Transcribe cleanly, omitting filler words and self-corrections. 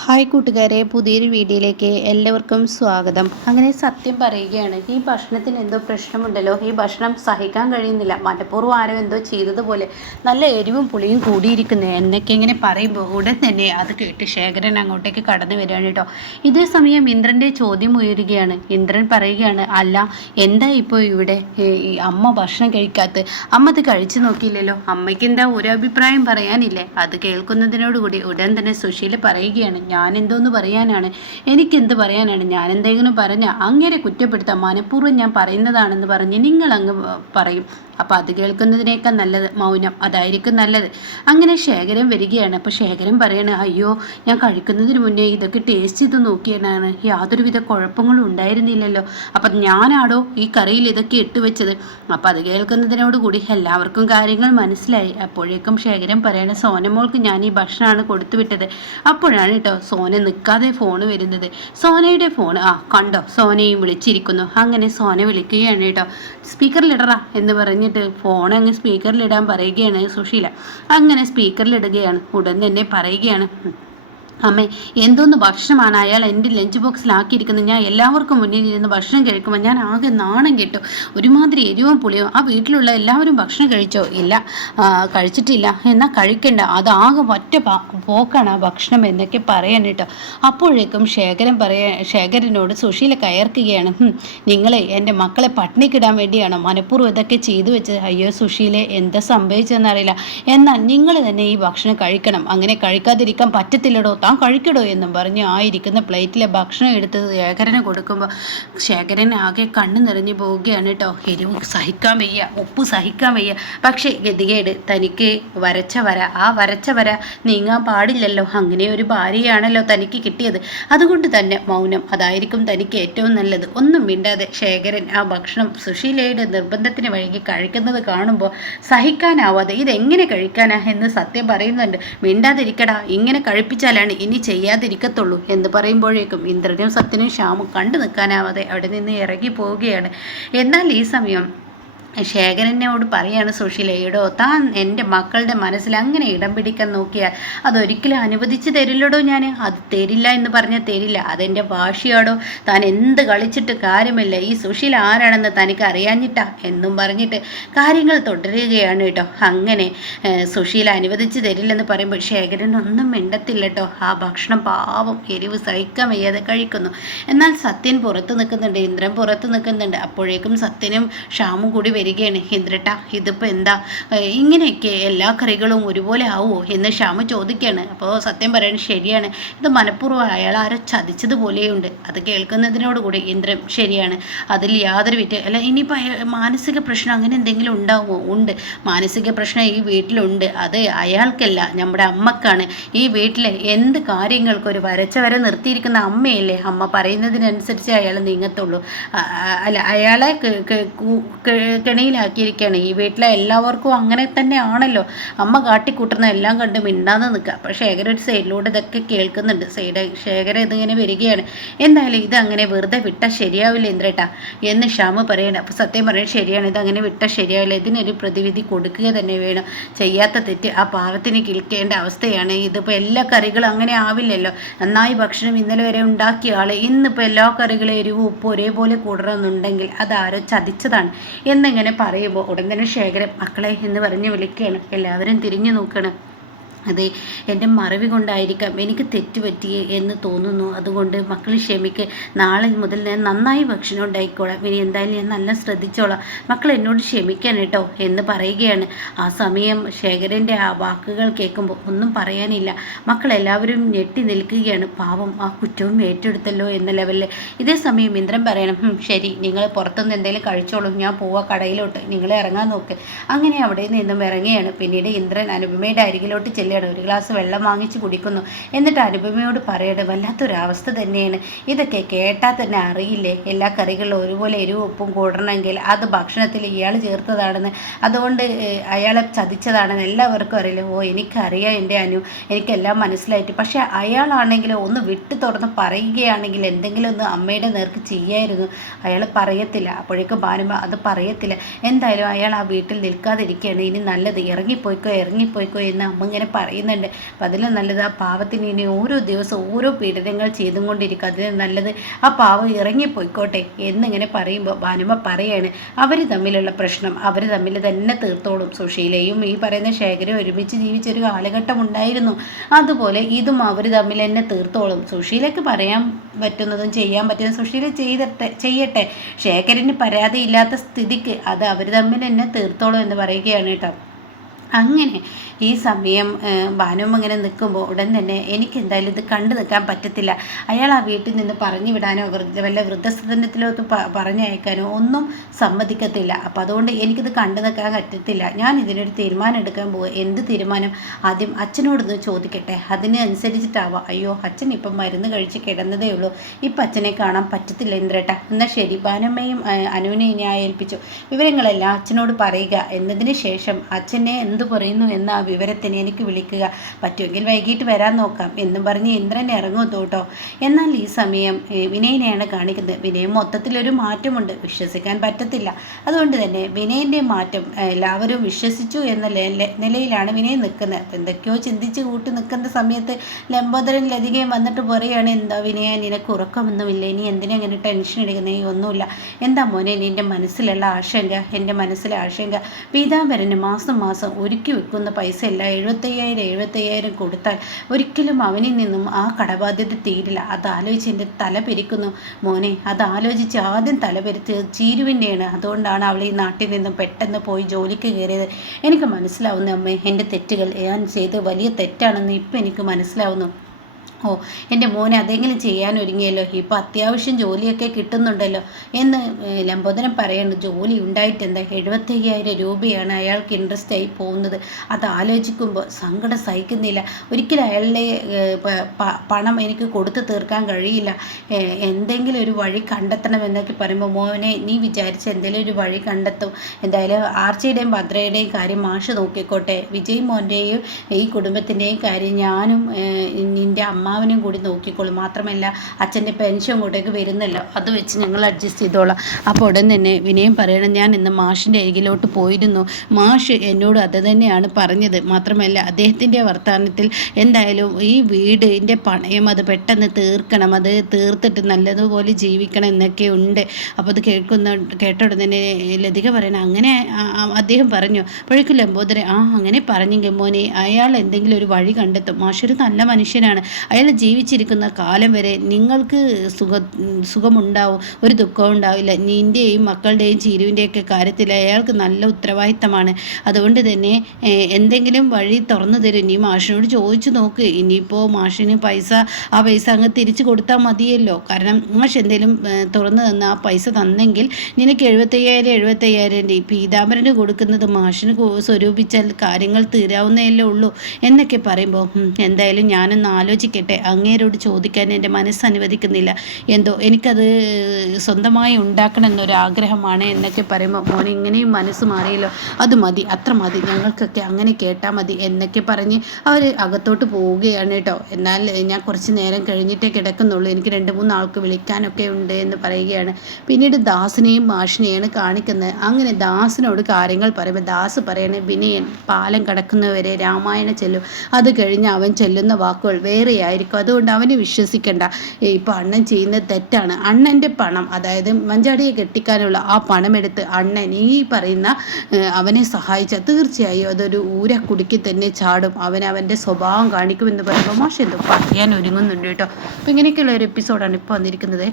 Hi കൂട്ടുകാരെ, പുതിയൊരു വീഡിയോയിലേക്ക് എല്ലാവർക്കും സ്വാഗതം. അങ്ങനെ സത്യം പറയുകയാണ്, ഈ ഭക്ഷണത്തിന് എന്തോ പ്രശ്നമുണ്ടല്ലോ, ഈ ഭക്ഷണം സഹിക്കാൻ കഴിയുന്നില്ല, മനഃപൂർവ്വം ആരോ എന്തോ ചെയ്തതുപോലെ നല്ല എരിവും പുളിയും കൂടിയിരിക്കുന്നത് എന്നൊക്കെ ഇങ്ങനെ പറയുമ്പോൾ ഉടൻ തന്നെ അത് കേട്ട് ശേഖരൻ അങ്ങോട്ടേക്ക് കടന്നു വരികയാണ് കേട്ടോ. ഇതേ സമയം ഇന്ദ്രൻ്റെ ചോദ്യം ഉയരുകയാണ്. ഇന്ദ്രൻ പറയുകയാണ്, അല്ല എന്താ ഇപ്പോൾ ഇവിടെ ഈ അമ്മ ഭക്ഷണം കഴിക്കാത്ത? അമ്മ അത് കഴിച്ചു നോക്കിയില്ലല്ലോ, അമ്മയ്ക്ക് എന്താ ഒരു അഭിപ്രായം പറയാനില്ലേ? അത് കേൾക്കുന്നതിനോടുകൂടി ഉടൻ തന്നെ സുശീല പറയുകയാണ്, ഞാൻ എന്തോന്ന് പറയാനാണ്, എനിക്കെന്ത് പറയാനാണ്, ഞാൻ എന്തെങ്കിലും പറഞ്ഞാൽ അങ്ങനെ കുറ്റപ്പെടുത്താം, മനഃപൂർവ്വം ഞാൻ പറയുന്നതാണെന്ന് പറഞ്ഞ് നിങ്ങൾ അങ്ങ് പറയും. അപ്പോൾ അത് കേൾക്കുന്നതിനേക്കാൾ നല്ലത് മൗനം, അതായിരിക്കും നല്ലത്. അങ്ങനെ ശേഖരൻ വരികയാണ്. അപ്പോൾ ശേഖരൻ പറയണേ, അയ്യോ ഞാൻ കഴിക്കുന്നതിന് മുന്നേ ഇതൊക്കെ ടേസ്റ്റ് ചെയ്ത് നോക്കിയതാണ്, യാതൊരുവിധ കുഴപ്പങ്ങളും ഉണ്ടായിരുന്നില്ലല്ലോ, അപ്പം ഞാനാടോ ഈ കറിയിൽ ഇതൊക്കെ ഇട്ട് വെച്ചത്. അപ്പം അത് കേൾക്കുന്നതിനോടുകൂടി എല്ലാവർക്കും കാര്യങ്ങൾ മനസ്സിലായി. അപ്പോഴേക്കും ശേഖരൻ പറയണ, സോനമോൾക്ക് ഞാൻ ഈ ഭക്ഷണമാണ് കൊടുത്തു വിട്ടത്. അപ്പോഴാണ് കേട്ടോ സോന നിൽക്കാതെ ഫോണ് വരുന്നത്. സോനയുടെ ഫോൺ കണ്ടോ, സോനയും വിളിച്ചിരിക്കുന്നു. അങ്ങനെ സോന വിളിക്കുകയാണ് കേട്ടോ. സ്പീക്കറിലിടറാ എന്ന് പറഞ്ഞിട്ട് ഫോൺ അങ്ങ് സ്പീക്കറിലിടാൻ പറയുകയാണ് സുശീല. അങ്ങനെ സ്പീക്കറിലിടുകയാണ്. ഉടൻ തന്നെ പറയുകയാണ്, അമ്മേ എന്തോന്ന് ഭക്ഷണമാണ് അയാൾ എൻ്റെ ലഞ്ച് ബോക്സിലാക്കിയിരിക്കുന്നത്, ഞാൻ എല്ലാവർക്കും മുന്നിൽ ഇരുന്ന് ഭക്ഷണം കഴിക്കുമ്പോൾ ഞാൻ ആകെ നാണം കെട്ടു, ഒരുമാതിരി എരിവും പുളിയോ. ആ വീട്ടിലുള്ള എല്ലാവരും ഭക്ഷണം കഴിച്ചോ? ഇല്ല, കഴിച്ചിട്ടില്ല. എന്നാൽ കഴിക്കണ്ട, അതാകെ ഒറ്റ പോക്കാണ് ആ ഭക്ഷണം എന്നൊക്കെ പറയാൻ കേട്ടോ. അപ്പോഴേക്കും ശേഖരനോട് സുശീല കയർക്കുകയാണ്, നിങ്ങളെ എൻ്റെ മക്കളെ പട്ടിണിക്കിടാൻ വേണ്ടിയാണോ മനഃപൂർവ്വം ഇതൊക്കെ ചെയ്തു വെച്ചത്? അയ്യോ സുശീലെ, എന്താ സംഭവിച്ചതെന്നറിയില്ല, എന്നാൽ നിങ്ങൾ തന്നെ ഈ ഭക്ഷണം കഴിക്കണം, അങ്ങനെ കഴിക്കാതിരിക്കാൻ പറ്റത്തില്ലടോ, താൻ കഴിക്കടോ എന്നും പറഞ്ഞ് ആയിരിക്കുന്ന പ്ലേറ്റിലെ ഭക്ഷണം എടുത്ത് ശേഖരന് കൊടുക്കുമ്പോൾ ശേഖരൻ ആകെ കണ്ണ് നിറഞ്ഞു പോവുകയാണ് കേട്ടോ. എരിവ് സഹിക്കാൻ വയ്യ, ഉപ്പ് സഹിക്കാൻ വയ്യ, പക്ഷേ ഗതികേട് തനിക്ക് വരച്ച വര, ആ വരച്ച വര നീങ്ങാൻ പാടില്ലല്ലോ, അങ്ങനെ ഒരു ഭാര്യയാണല്ലോ തനിക്ക് കിട്ടിയത്, അതുകൊണ്ട് തന്നെ മൗനം അതായിരിക്കും തനിക്ക് ഏറ്റവും നല്ലത്. ഒന്നും മിണ്ടാതെ ശേഖരൻ ആ ഭക്ഷണം സുശീലയുടെ നിർബന്ധത്തിന് വഴങ്ങി കഴിക്കുന്നത് കാണുമ്പോൾ സഹിക്കാനാവാതെ ഇതെങ്ങനെ കഴിക്കാനാ എന്ന് സത്യം പറയുന്നുണ്ട്. മിണ്ടാതിരിക്കടാ, ഇങ്ങനെ കഴിപ്പിച്ചാലാണ് ഇനി ചെയ്യാതിരിക്കത്തുള്ളൂ എന്ന് പറയുമ്പോഴേക്കും ഇന്ദ്രനും സത്യനും ശ്യാമും കണ്ടു നിൽക്കാനാവാതെ അവിടെ നിന്ന് ഇറങ്ങി പോവുകയാണ്. എന്നാൽ ഈ സമയം ശേഖരനോട് പറയാണ് സുശീലയോടോ, താൻ എൻ്റെ മക്കളുടെ മനസ്സിൽ അങ്ങനെ ഇടം പിടിക്കാൻ നോക്കിയാൽ അതൊരിക്കലും അനുവദിച്ച് തരില്ലടോ, ഞാൻ അത് തരില്ല എന്ന് പറഞ്ഞാൽ തരില്ല, അതെൻ്റെ വാശിയാടോ, താൻ എന്ത് കളിച്ചിട്ട് കാര്യമില്ല, ഈ സുശീല ആരാണെന്ന് തനിക്ക് അറിയാഞ്ഞിട്ടാ എന്നും പറഞ്ഞിട്ട് കാര്യങ്ങൾ തുടരുകയാണ് കേട്ടോ. അങ്ങനെ സുശീല അനുവദിച്ച് തരില്ലെന്ന് പറയുമ്പോൾ ശേഖരൻ ഒന്നും മിണ്ടത്തില്ല കേട്ടോ. ആ ഭക്ഷണം പാവം എരിവ് സഹിക്കാൻ വയ്യാതെ കഴിക്കുന്നു. എന്നാൽ സത്യൻ പുറത്ത് നിൽക്കുന്നുണ്ട്, ഇന്ദ്രൻ പുറത്ത് നിൽക്കുന്നുണ്ട്. അപ്പോഴേക്കും സത്യനും ശ്യാമും കൂടി വരികയാണ്. ഇന്ദ്രട്ട, ഇതിപ്പോൾ എന്താ ഇങ്ങനെയൊക്കെ എല്ലാ കറികളും ഒരുപോലെ ആവുമോ എന്ന് ശ്യാമ ചോദിക്കുകയാണ്. അപ്പോൾ സത്യം പറയുന്നത് ശരിയാണ്, ഇത് മനഃപൂർവ്വം അയാൾ ആരോ ചതിച്ചതുപോലെയുണ്ട്. അത് കേൾക്കുന്നതിനോടുകൂടി ഇന്ദ്രൻ ശരിയാണ്, അതിൽ യാതൊരു അല്ല, ഇനിയിപ്പോൾ മാനസിക പ്രശ്നം അങ്ങനെ എന്തെങ്കിലും ഉണ്ടാവുമോ? ഉണ്ട്, മാനസിക പ്രശ്നം ഈ വീട്ടിലുണ്ട്, അത് അയാൾക്കല്ല നമ്മുടെ അമ്മക്കാണ്. ഈ വീട്ടിലെ എന്ത് കാര്യങ്ങൾക്കും ഒരു വരച്ച വരെ നിർത്തിയിരിക്കുന്ന അമ്മയല്ലേ, അമ്മ പറയുന്നതിനനുസരിച്ച് അയാൾ നീങ്ങത്തുള്ളൂ. അല്ല, അയാളെ കെണിയിലാക്കിയിരിക്കുകയാണ്. ഈ വീട്ടിലെ എല്ലാവർക്കും അങ്ങനെ തന്നെ ആണല്ലോ, അമ്മ കാട്ടിക്കൂട്ടുന്ന എല്ലാം കണ്ട് മിണ്ടാന്ന് നിൽക്കുക. അപ്പോൾ ശേഖര ഒരു സൈഡിലൂടെ ഇതൊക്കെ കേൾക്കുന്നുണ്ട്. ശേഖര ഇതിങ്ങനെ വരികയാണ്. എന്തായാലും ഇത് അങ്ങനെ വെറുതെ വിട്ടാൽ ശരിയാവില്ല ഇന്ദ്രേട്ടാ എന്ന് ശ്യാമ പറയണം. അപ്പോൾ സത്യം പറയുന്നത് ശരിയാണ്, ഇതങ്ങനെ വിട്ടാൽ ശരിയാവില്ല, ഇതിനൊരു പ്രതിവിധി കൊടുക്കുക തന്നെ വേണം. ചെയ്യാത്ത തെറ്റ് ആ പാവത്തിന് കിളിക്കേണ്ട അവസ്ഥയാണ്. ഇതിപ്പോൾ എല്ലാ കറികളും അങ്ങനെ ആവില്ലല്ലോ, നന്നായി ഭക്ഷണം ഇന്നലെ വരെ ഉണ്ടാക്കിയ ആൾ ഇന്നിപ്പോൾ എല്ലാ കറികളും എരിവും ഉപ്പും ഒരേപോലെ കൂടണമെന്നുണ്ടെങ്കിൽ അതാരോ ചതിച്ചതാണ് എന്നിങ്ങനെ പറയുമ്പോൾ ഉടൻ തന്നെ ശേഖരൻ മക്കളെ എന്ന് പറഞ്ഞ് വിളിക്കുകയാണ്. എല്ലാവരും തിരിഞ്ഞു നോക്കണം. അതെ, എൻ്റെ മറവി കൊണ്ടായിരിക്കാം എനിക്ക് തെറ്റുപറ്റിയേ എന്ന് തോന്നുന്നു, അതുകൊണ്ട് മക്കൾ ക്ഷമിക്ക്, നാളെ മുതൽ ഞാൻ നന്നായി ഭക്ഷണം ഉണ്ടായിക്കോളാം, ഇനി എന്തായാലും ഞാൻ നല്ല ശ്രദ്ധിച്ചോളാം, മക്കൾ എന്നോട് ക്ഷമിക്കാൻ കേട്ടോ എന്ന് പറയുകയാണ്. ആ സമയം ശേഖരൻ്റെ ആ വാക്കുകൾ കേൾക്കുമ്പോൾ ഒന്നും പറയാനില്ല. മക്കളെല്ലാവരും ഞെട്ടി നിൽക്കുകയാണ്. പാവം ആ കുറ്റവും ഏറ്റെടുത്തല്ലോ എന്ന ലെവലിൽ. ഇതേ സമയം ഇന്ദ്രൻ പറയണം, ശരി നിങ്ങൾ പുറത്തുനിന്ന് എന്തെങ്കിലും കഴിച്ചോളൂ, ഞാൻ പോവാ കടയിലോട്ട്, നിങ്ങൾ ഇറങ്ങാൻ നോക്ക്. അങ്ങനെ അവിടെ നിന്നും ഇറങ്ങുകയാണ്. പിന്നീട് ഇന്ദ്രൻ അനുപമയുടെ അരികിലോട്ട് ഒരു ഗ്ലാസ് വെള്ളം വാങ്ങിച്ച് കുടിക്കുന്നു. എന്നിട്ട് അനുപമയോട് പറയട്ടെ, വല്ലാത്തൊരവസ്ഥ തന്നെയാണ്, ഇതൊക്കെ കേട്ടാൽ തന്നെ അറിയില്ലേ, എല്ലാ കറികളിലും ഒരുപോലെ എരിവും ഉപ്പും കൂടണമെങ്കിൽ അത് ഭക്ഷണത്തിൽ ഇയാൾ ചേർത്തതാണെന്ന്, അതുകൊണ്ട് അയാളെ ചതിച്ചതാണെന്ന് എല്ലാവർക്കും അറിയില്ല. ഓ എനിക്കറിയാം എൻ്റെ അനു, എനിക്കെല്ലാം മനസ്സിലായിട്ട്, പക്ഷേ അയാളാണെങ്കിൽ ഒന്ന് വിട്ടു തുറന്ന് പറയുകയാണെങ്കിൽ എന്തെങ്കിലും ഒന്ന് അമ്മയുടെ നേർക്ക് ചെയ്യായിരുന്നു. അയാൾ പറയത്തില്ല. അപ്പോഴേക്കും ഭാനുമ അത് പറയത്തില്ല. എന്തായാലും അയാൾ ആ വീട്ടിൽ നിൽക്കാതിരിക്കുകയാണ് ഇനി നല്ലത്, ഇറങ്ങിപ്പോയിക്കോ എന്ന് അമ്മ ഇങ്ങനെ പറയുന്നുണ്ട്. അപ്പം അതിലും നല്ലത് ആ പാവത്തിന് ഇനി ഓരോ ദിവസം ഓരോ പീഡനങ്ങൾ ചെയ്തും കൊണ്ടിരിക്കുക, അതിന് നല്ലത് ആ പാവം ഇറങ്ങിപ്പോയിക്കോട്ടെ എന്നിങ്ങനെ പറയുമ്പോൾ ഭാനുമ പറയാണ് അവർ തമ്മിലുള്ള പ്രശ്നം അവർ തമ്മിൽ തന്നെ തീർത്തോളും. സുശീലയും ഈ പറയുന്ന ശേഖരവും ഒരുമിച്ച് ജീവിച്ചൊരു കാലഘട്ടം ഉണ്ടായിരുന്നു. അതുപോലെ ഇതും അവർ തമ്മിൽ തന്നെ തീർത്തോളും. സുശീലയ്ക്ക് പറയാൻ പറ്റുന്നതും ചെയ്യാൻ പറ്റുന്നതും സുശീല ചെയ്യട്ടെ. ശേഖരന് പരാതിയില്ലാത്ത സ്ഥിതിക്ക് അത് അവർ തമ്മിൽ തന്നെ തീർത്തോളും എന്ന് പറയുകയാണ് കേട്ടോ. അങ്ങനെ ഈ സമയം ഭാനുവും ഇങ്ങനെ നിൽക്കുമ്പോൾ ഉടൻ തന്നെ എനിക്ക് എന്തായാലും ഇത് കണ്ടു നിൽക്കാൻ പറ്റത്തില്ല. അയാൾ ആ വീട്ടിൽ നിന്ന് പറഞ്ഞു വിടാനോ വല്ല വൃദ്ധസദനത്തിലോട്ട് പറഞ്ഞയക്കാനോ ഒന്നും സമ്മതിക്കത്തില്ല. അപ്പം അതുകൊണ്ട് എനിക്കിത് കണ്ടു നിൽക്കാൻ പറ്റത്തില്ല. ഞാൻ ഇതിനൊരു തീരുമാനം എടുക്കാൻ പോകുക. എന്ത് തീരുമാനം? ആദ്യം അച്ഛനോടൊന്ന് ചോദിക്കട്ടെ, അതിനനുസരിച്ചിട്ടാവാം. അയ്യോ, അച്ഛൻ ഇപ്പം മരുന്ന് കഴിച്ച് കിടന്നതേ ഉള്ളൂ, ഇപ്പം അച്ഛനെ കാണാൻ പറ്റത്തില്ല ഇന്ദ്രേട്ടാ. എന്നാൽ ശരി, ഭാനുമ്മയും അനുവിനെയും ഞാൻ ഏൽപ്പിച്ചു. വിവരങ്ങളെല്ലാം അച്ഛനോട് പറയുക. എന്നതിന് ശേഷം അച്ഛനെ എന്ത് പറയുന്നു എന്ന ആ വിവരത്തിന് എനിക്ക് വിളിക്കുക. പറ്റുമെങ്കിൽ വൈകിട്ട് വരാൻ നോക്കാം എന്നും പറഞ്ഞ് ഇന്ദ്രൻ ഇറങ്ങും കേട്ടോ. എന്നാൽ ഈ സമയം വിനയനെയാണ് കാണിക്കുന്നത്. വിനയം മൊത്തത്തിലൊരു മാറ്റമുണ്ട്, വിശ്വസിക്കാൻ പറ്റത്തില്ല. അതുകൊണ്ട് തന്നെ വിനയൻ്റെ മാറ്റം എല്ലാവരും വിശ്വസിച്ചു എന്ന നിലയിലാണ് വിനയൻ നിൽക്കുന്നത്. എന്തൊക്കെയോ ചിന്തിച്ച് കൂട്ടി നിൽക്കുന്ന സമയത്ത് ലംബോദരൻ ലതികയും വന്നിട്ട് പറയുകയാണ്, എന്താ വിനയ, നിനക്ക് ഉറക്കമൊന്നുമില്ല, ഇനി എന്തിനാ ഇങ്ങനെ ടെൻഷൻ എടുക്കുന്നത്? ഒന്നുമില്ല. എന്താ മോനെ നിൻ്റെ മനസ്സിലുള്ള ആശങ്ക? എൻ്റെ മനസ്സിലെ ആശങ്ക പീതാംബരന് മാസം മാസം ഒരുക്കി വെക്കുന്ന പൈസയല്ല 75,000 കൊടുത്താൽ ഒരിക്കലും അവനിൽ നിന്നും ആ കടബാധ്യത തീരില്ല. അതാലോചിച്ച് എൻ്റെ തല പെരിക്കുന്നു മോനെ. അതാലോചിച്ച് ആദ്യം തല പെരുത്തിയത് ചീരുവിൻ്റെയാണ്. അതുകൊണ്ടാണ് അവൾ ഈ നാട്ടിൽ നിന്നും പെട്ടെന്ന് പോയി ജോലിക്ക് കയറിയത്. എനിക്ക് മനസ്സിലാവുന്നു അമ്മേ, എൻ്റെ തെറ്റുകൾ ഞാൻ ചെയ്ത് വലിയ തെറ്റാണെന്ന് ഇപ്പം എനിക്ക് മനസ്സിലാവുന്നു. ഓ, എൻ്റെ മോനെ അതെങ്കിലും ചെയ്യാൻ ഒരുങ്ങിയല്ലോ, ഇപ്പം അത്യാവശ്യം ജോലിയൊക്കെ കിട്ടുന്നുണ്ടല്ലോ എന്ന് ലംബോദരൻ പറയുന്നു. ജോലി ഉണ്ടായിട്ടെന്താ, 75,000 രൂപയാണ് അയാൾക്ക് ഇൻട്രസ്റ്റ് ആയി പോകുന്നത്. അത് ആലോചിക്കുമ്പോൾ സങ്കടം സഹിക്കുന്നില്ല. ഒരിക്കലും അയാളുടെ പണം എനിക്ക് കൊടുത്തു തീർക്കാൻ കഴിയില്ല. എന്തെങ്കിലും ഒരു വഴി കണ്ടെത്തണം എന്നൊക്കെ പറയുമ്പോൾ, മോനെ നീ വിചാരിച്ച എന്തെങ്കിലും ഒരു വഴി കണ്ടെത്തും. എന്തായാലും ആർച്ചയുടെയും ഭദ്രയുടെയും കാര്യം മാഷ് നോക്കിക്കോട്ടെ. വിജയ് മോൻ്റെയും ഈ കുടുംബത്തിൻ്റെയും കാര്യം ഞാനും നിൻ്റെ അമ്മാവനും കൂടി നോക്കിക്കോളും. മാത്രമല്ല അച്ഛൻ്റെ പെൻഷൻ ഇങ്ങോട്ടേക്ക് വരുന്നല്ലോ, അത് വെച്ച് ഞങ്ങൾ അഡ്ജസ്റ്റ് ചെയ്തോളാം. അപ്പോൾ ഉടൻ തന്നെ വിനയം പറയണം, ഞാൻ ഇന്ന് മാഷിൻ്റെ അരികിലോട്ട് പോയിരുന്നു. മാഷ് എന്നോട് അത് തന്നെയാണ് പറഞ്ഞത്. മാത്രമല്ല അദ്ദേഹത്തിൻ്റെ വർത്തമാനത്തിൽ എന്തായാലും ഈ വീടിൻ്റെ പണയം അത് പെട്ടെന്ന് തീർക്കണം, അത് തീർത്തിട്ട് നല്ലതുപോലെ ജീവിക്കണം എന്നൊക്കെ ഉണ്ട്. അപ്പോൾ അത് കേട്ട ഉടനെ തന്നെ ലതിക പറയണം, അങ്ങനെ അദ്ദേഹം പറഞ്ഞു. അപ്പോഴേക്കും ലംബോദരൻ അങ്ങനെ പറഞ്ഞെങ്കിൽ മോനെ അയാൾ എന്തെങ്കിലും ഒരു വഴി കണ്ടെത്തും. മാഷൊരു നല്ല മനുഷ്യനാണ്. അയാൾ ജീവിച്ചിരിക്കുന്ന കാലം വരെ നിങ്ങൾക്ക് സുഖമുണ്ടാവും, ഒരു ദുഃഖവും ഉണ്ടാവില്ല. നിൻ്റെയും മക്കളുടെയും ചീരുവിൻ്റെയൊക്കെ കാര്യത്തിൽ അയാൾക്ക് നല്ല ഉത്തരവാദിത്തമാണ്. അതുകൊണ്ട് തന്നെ എന്തെങ്കിലും വഴി തുറന്നു തരും. നീ മാഷിനോട് ചോദിച്ചു നോക്ക്. ഇനിയിപ്പോൾ മാഷിന് ആ പൈസ അങ്ങ് തിരിച്ചു കൊടുത്താൽ മതിയല്ലോ. കാരണം മാഷ് എന്തെങ്കിലും തുറന്നു തന്ന ആ പൈസ തന്നെങ്കിൽ നിനക്ക് 75,000 പീതാംബരന് കൊടുക്കുന്നത് മാഷിന് സ്വരൂപിച്ചാൽ കാര്യങ്ങൾ തീരാവുന്നതല്ലേ ഉള്ളൂ എന്നൊക്കെ പറയുമ്പോൾ, എന്തായാലും ഞാനൊന്ന് ആലോചിക്കട്ടെ, അങ്ങേരോട് ചോദിക്കാൻ എൻ്റെ മനസ്സ് അനുവദിക്കുന്നില്ല. എന്തോ എനിക്കത് സ്വന്തമായി ഉണ്ടാക്കണം എന്നൊരാഗ്രഹമാണ് എന്നൊക്കെ പറയുമ്പോൾ, മോനെ ഇങ്ങനെയും മനസ്സ് മാറിയല്ലോ, അത് മതി, അത്ര മതി, ഞങ്ങൾക്കൊക്കെ അങ്ങനെ കേട്ടാൽ മതി എന്നൊക്കെ പറഞ്ഞ് അവർ അകത്തോട്ട് പോവുകയാണ് കേട്ടോ. എന്നാൽ ഞാൻ കുറച്ച് നേരം കഴിഞ്ഞിട്ടേ കിടക്കുന്നുള്ളൂ, എനിക്ക് 2-3 ആൾക്ക് വിളിക്കാനൊക്കെ ഉണ്ട് എന്ന് പറയുകയാണ്. പിന്നീട് ദാസിനെയും മാഷിനെയാണ് കാണിക്കുന്നത്. അങ്ങനെ ദാസിനോട് കാര്യങ്ങൾ പറയുമ്പോൾ ദാസ് പറയണേ, വിനയൻ പാലം കടക്കുന്നവരെ രാമായണം ചെല്ലും, അത് കഴിഞ്ഞ് അവൻ ചെല്ലുന്ന വാക്കുകൾ വേറെയായിരിക്കും. അതുകൊണ്ട് അവനെ വിശ്വസിക്കേണ്ട. ഇപ്പോൾ അണ്ണൻ ചെയ്യുന്നത് തെറ്റാണ്. അണ്ണൻ്റെ പണം, അതായത് മഞ്ചാടിയെ കെട്ടിക്കാനുള്ള ആ പണമെടുത്ത് അണ്ണൻ ഈ പറയുന്ന അവനെ സഹായിച്ചാൽ തീർച്ചയായും അതൊരു ഊരക്കുടുക്കി തന്നെ ചാടും. അവൻ്റെ സ്വഭാവം കാണിക്കുമെന്ന് പറയുമ്പോൾ മാഷ് എന്തോ പറയാൻ ഒരുങ്ങുന്നുണ്ട് കേട്ടോ. അപ്പോൾ ഇങ്ങനെയൊക്കെയുള്ള ഒരു എപ്പിസോഡാണ് ഇപ്പോൾ വന്നിരിക്കുന്നത്.